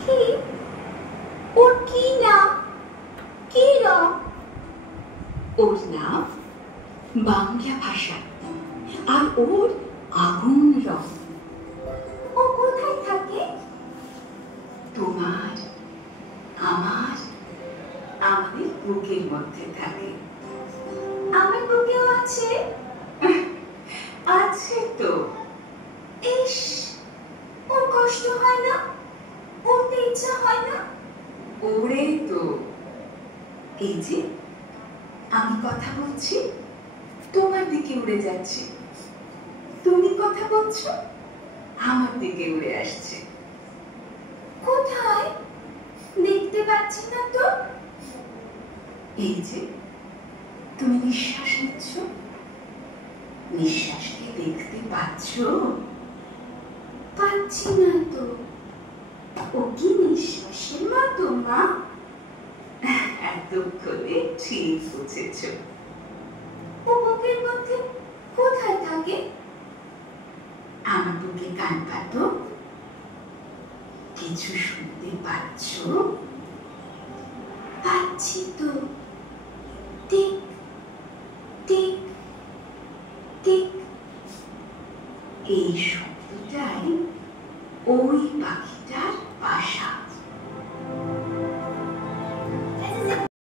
পাখি? ওর কি নাম? কি রং? ওর নাম বাংলা ভাষা, আর ওর আগুন রং। ও কোথায় থাকে? তোমার, আমার, আমাদের বুকের মধ্যে থাকে। আমার বুকেও আছে? আছে তো। ইস, ওর কষ্ট হয় না? উড়তে ইচ্ছা হয় না? ওরে তো। এই যে আমি কথা বলছি, তোমার দিকে উড়ে যাচ্ছে। তুমি কথা বলছো, আমার দিকে উড়ে আসছে। কোথায়? দেখতে পাচ্ছি না তো। এই যে তুমি নিঃশ্বাস নিচ্ছ, নিঃশ্বাসকে দেখতে পাচ্ছ? পাচ্ছি না তো। ও কি নিঃশ্বাসের মতো মা? এতক্ষণে ঠিক বুঝেছ। ও বুকের মধ্যে কোথায় থাকে? আমার বুকে কান পাতো, কিছু শুনতে পাচ্ছ? পাচ্ছি তো। Tick tick tick. এই শব্দটাই ওই পাখিটার বাসা।